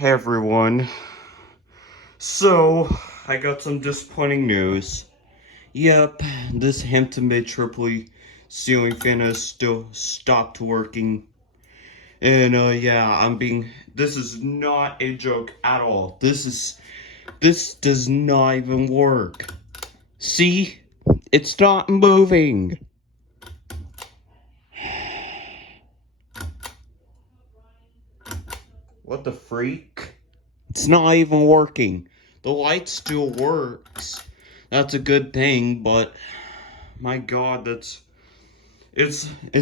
Hey everyone. So, I got some disappointing news. Yep, this Hampton Bay Tripoli ceiling fan has still stopped working. And yeah, this is not a joke at all. This does not even work. See? It's not moving. What the freak? It's not even working. The light still works. That's a good thing, but my God, it's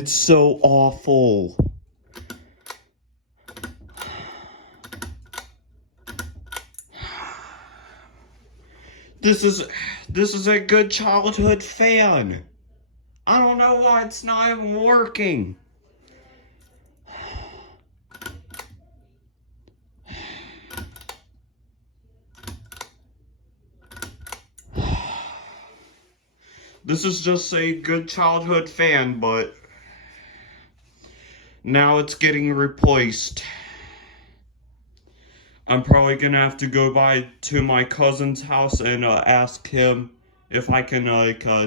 so awful. This is a good childhood fan. I don't know why it's not even working. This is just a good childhood fan, but now it's getting replaced. I'm probably gonna have to go by to my cousin's house and ask him if I can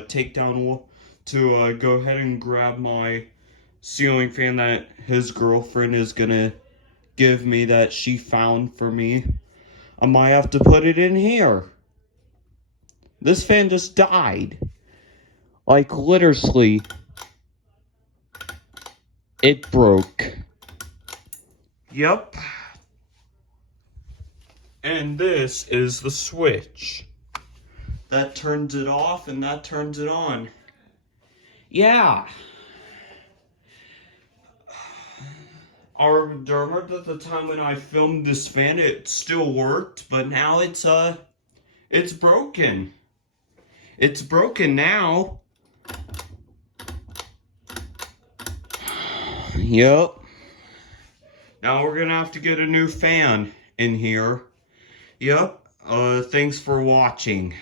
take down to go ahead and grab my ceiling fan that his girlfriend is gonna give me that she found for me. I might have to put it in here. This fan just died. Like literally, it broke. Yep. And this is the switch. That turns it off and that turns it on. Yeah. I remember at the time when I filmed this fan, it still worked, but now it's broken. It's broken now. Yep. Now we're gonna have to get a new fan in here. Yep. Thanks for watching.